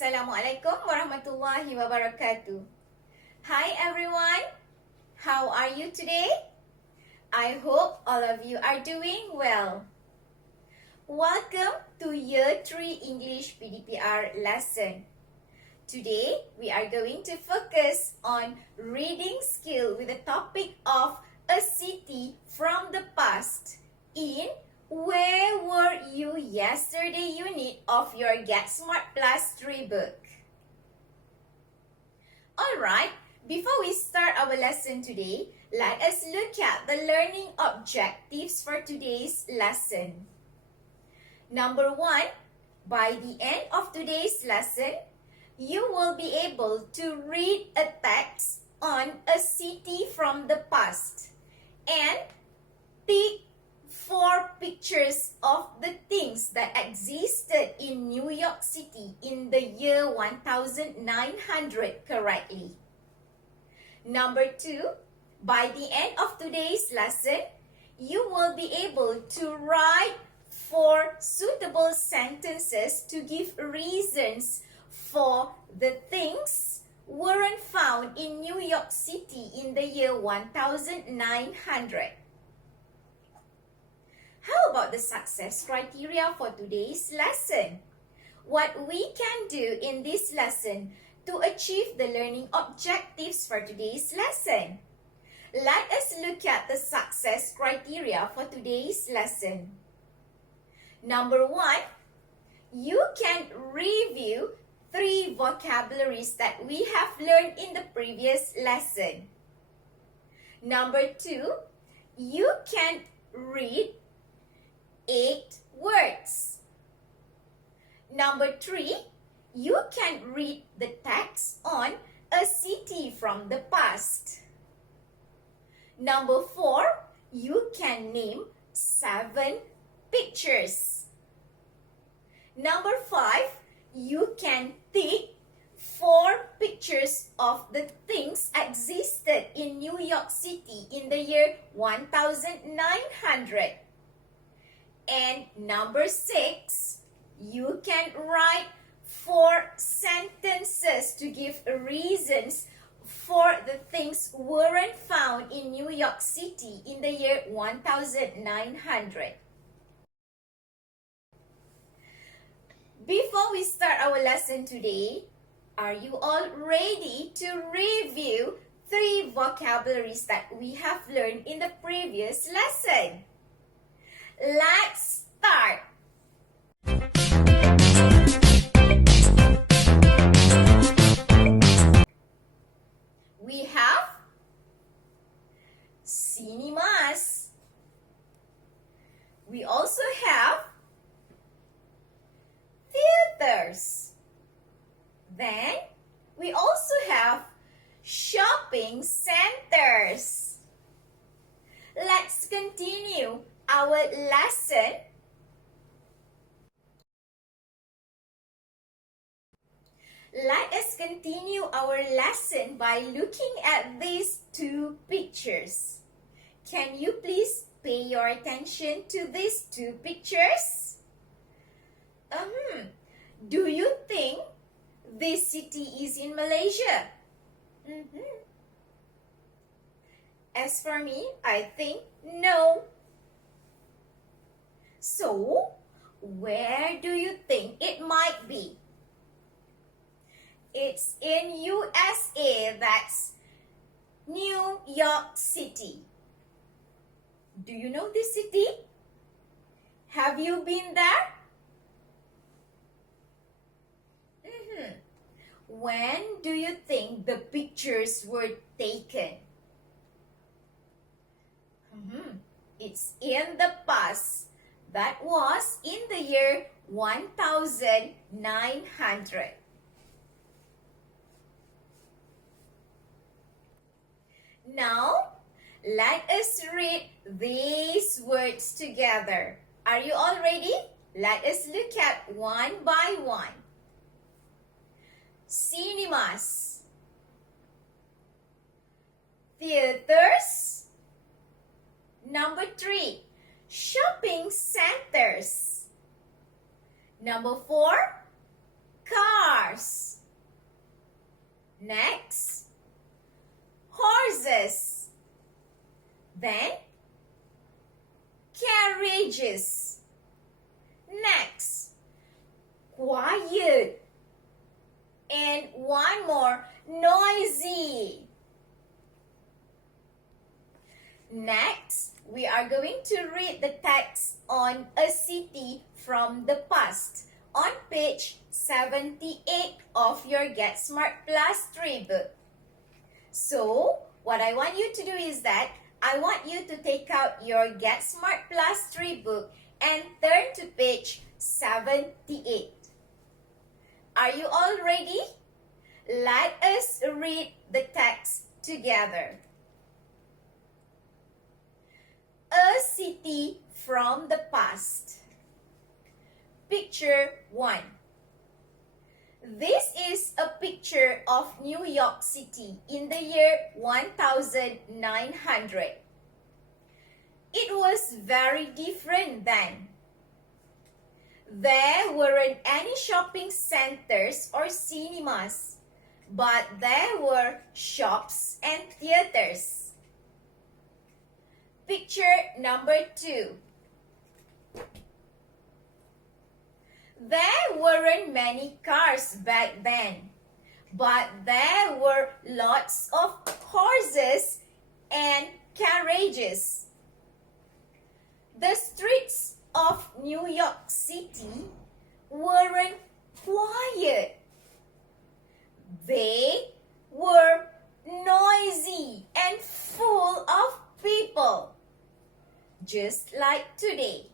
Assalamualaikum warahmatullahi wabarakatuh. Hi everyone, how are you today? I hope all of you are doing well. Welcome to Year 3 English PDPR lesson. Today, we are going to focus on reading skill with the topic of a city from the past in Where Were You Yesterday unit of your Get Smart Plus 3 book. Alright, before we start our lesson today, let us look at the learning objectives for today's lesson. Number 1, by the end of today's lesson, you will be able to read a text on a city from the past and pick 4 pictures of the things that existed in New York City in the year 1900 correctly. Number 2, by the end of today's lesson, you will be able to write 4 suitable sentences to give reasons for the things weren't found in New York City in the year 1900. How about the success criteria for today's lesson? What we can do in this lesson to achieve the learning objectives for today's lesson? Let us look at the success criteria for today's lesson. Number 1, you can review 3 vocabularies that we have learned in the previous lesson. Number 2, you can read 8 words. Number 3, you can read the text on a city from the past. Number 4, you can name 7 pictures. Number 5, you can take 4 pictures of the things existed in New York City in the year 1900. And number 6, you can write 4 sentences to give reasons for the things weren't found in New York City in the year 1900. Before we start our lesson today, are you all ready to review 3 vocabularies that we have learned in the previous lesson? Let's start! We have cinemas. We also have theaters. Then we also have shopping centers. Let's continue our lesson. Let us continue our lesson by looking at these 2 pictures. Can you please pay your attention to these 2 pictures? Do you think this city is in Malaysia? As for me, I think no. So, where do you think it might be? It's in USA, that's New York City. Do you know this city? Have you been there? When do you think the pictures were taken? It's in the past. That was in the year 1900. Now, let us read these words together. Are you all ready? Let us look at one by one. Cinemas, theaters. Number 3, shopping centers. Number 4, car. cars. Next, horses. Then, carriages. Next, quiet. And one more, noisy. Next, we are going to read the text on a city from the past on page 78 of your Get Smart Plus 3 book. So, what I want you to do is that I want you to take out your Get Smart Plus 3 book and turn to page 78. Are you all ready? Let us read the text together. A city from the past. Picture 1. This is a picture of New York City in the year 1900. It was very different then. There weren't any shopping centers or cinemas, but there were shops and theaters. Picture number 2. There weren't many cars back then, but there were lots of horses and carriages. The streets of New York City weren't quiet. They were noisy and full of people, just like today.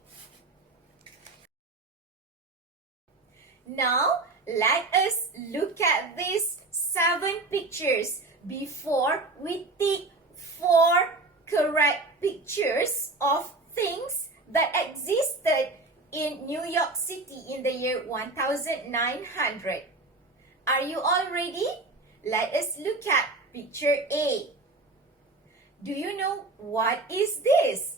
Now, let us look at these 7 pictures before we take 4 correct pictures of things that existed in New York City in the year 1900. Are you all ready? Let us look at picture A. Do you know what is this?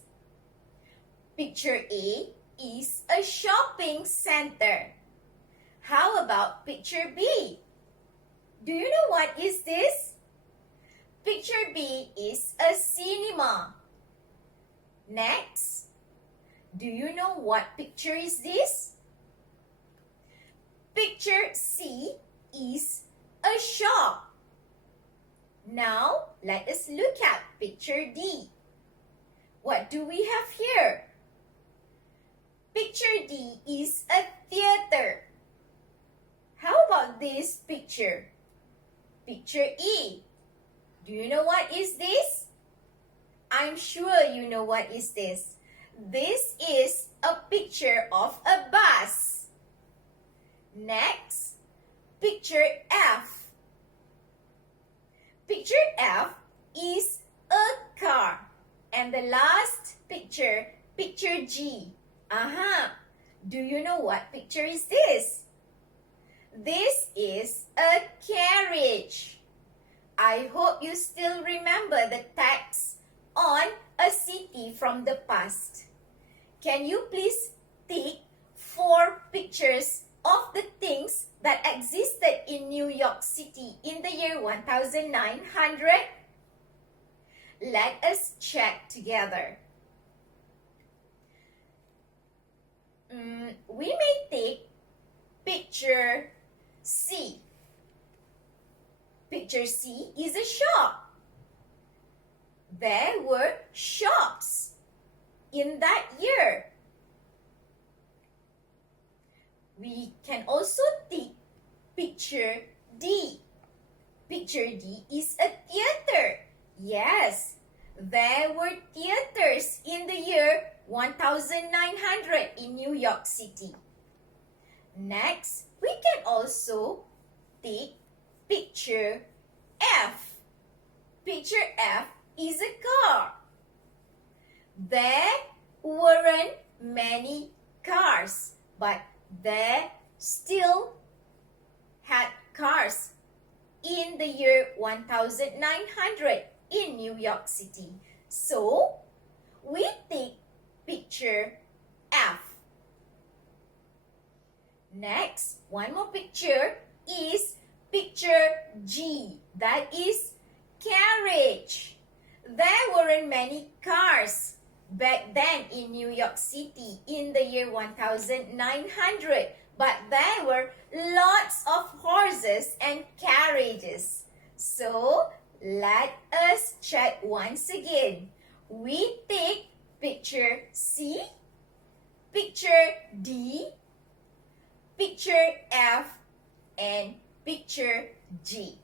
Picture A is a shopping center. How about picture B? Do you know what is this? Picture B is a cinema. Next, do you know what picture is this? Picture C is a shop. Now, let us look at picture D. What do we have here? Picture D is a theater. How about this picture? Picture E. Do you know what is this? I'm sure you know what is this. This is a picture of a bus. Next, picture F. Picture F is a car. And the last picture, picture G. Do you know what picture is this? This is a carriage. I hope you still remember the text on a city from the past. Can you please take 4 pictures of the things that existed in New York City in the year 1900? Let us check together. We may take picture C. Picture C is a shop. There were shops in that year. We can also take picture D. Picture D is a theater. Yes, there were theaters in the year 1900 in New York City. Next, we can also take picture F. Picture F is a car. There weren't many cars, but there still had cars in the year 1900 in New York City. So, we take picture F. Next, one more picture is picture G. That is carriage. There weren't many cars back then in New York City in the year 1900, but there were lots of horses and carriages. So, let us check once again. We take picture C, picture D, picture F, and picture G.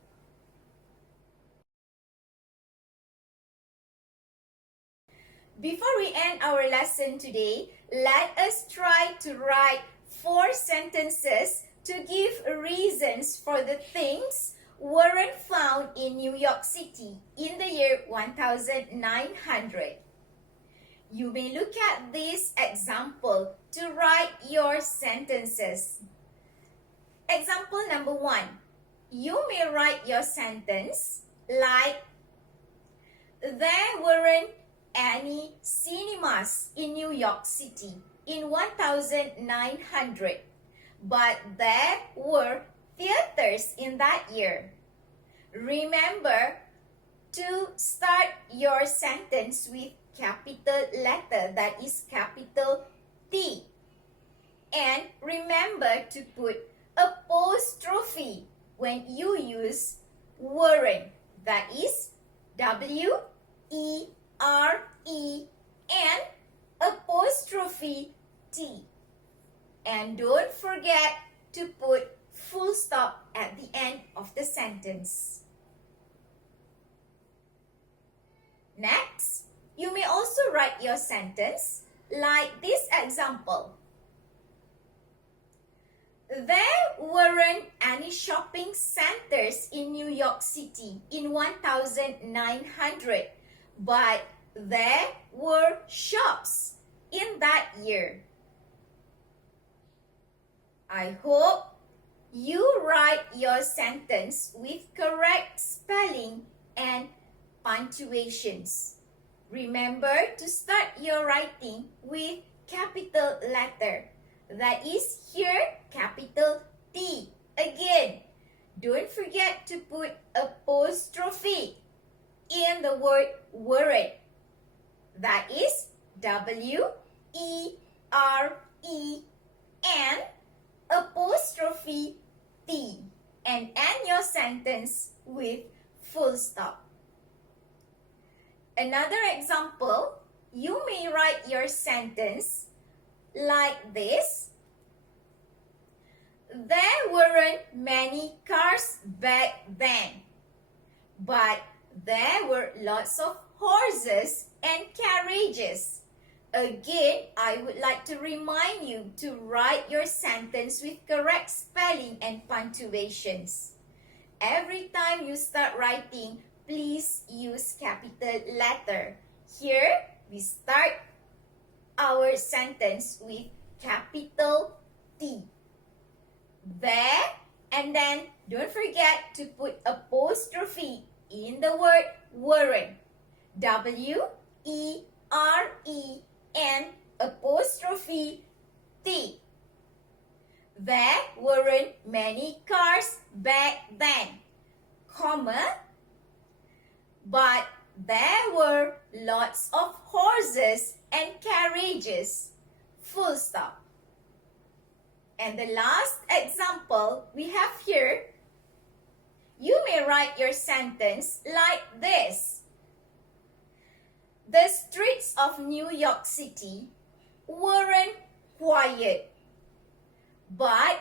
Before we end our lesson today, let us try to write 4 sentences to give reasons for the things weren't found in New York City in the year 1900. You may look at this example to write your sentences. Example number 1. You may write your sentence like, there weren't any cinemas in New York City in 1900, but there were theaters in that year. Remember to start your sentence with capital letter, that is capital T. And remember to put apostrophe when you use weren't, that is W-E-R-E-N apostrophe T. And don't forget to put full stop at the end of the sentence. Next, you may also write your sentence like this example. There weren't any shopping centers in New York City in 1900, but there were shops in that year. I hope you write your sentence with correct spelling and punctuations. Remember to start your writing with capital letter. That is here capital T. Again, don't forget to put apostrophe in the word weren't. That is W-E-R-E-N apostrophe T. And end your sentence with full stop. Another example, you may write your sentence like this. There weren't many cars back then, but there were lots of horses and carriages. Again, I would like to remind you to write your sentence with correct spelling and punctuations. Every time you start writing, please use capital letter. Here, we start our sentence with capital T. There, and then don't forget to put apostrophe in the word weren't. W-E-R-E-N apostrophe T. There weren't many cars back then, comma, but there were lots of horses and carriages, full stop. And the last example we have here, you may write your sentence like this. The streets of New York City weren't quiet, but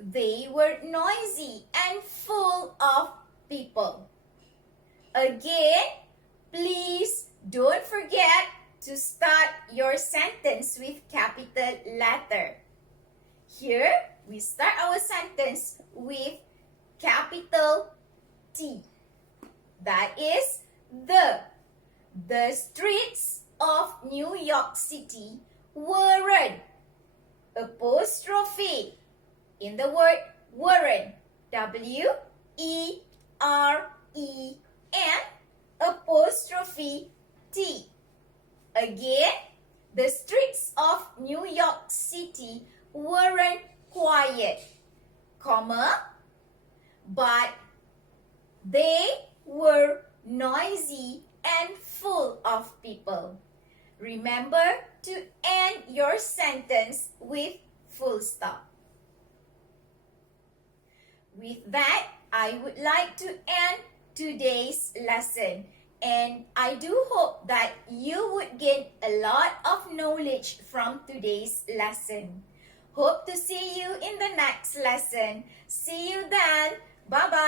they were noisy and full of people. Again, please don't forget to start your sentence with capital letter. Here, we start our sentence with capital T. That is the streets of New York City weren't, apostrophe in the word weren't, W-E-R-E-N apostrophe T. Again, the streets of New York City weren't quiet, comma, but they were noisy and full of people. Remember to end your sentence with full stop. With that, I would like to end today's lesson. And I do hope that you would gain a lot of knowledge from today's lesson. Hope to see you in the next lesson. See you then. Bye-bye.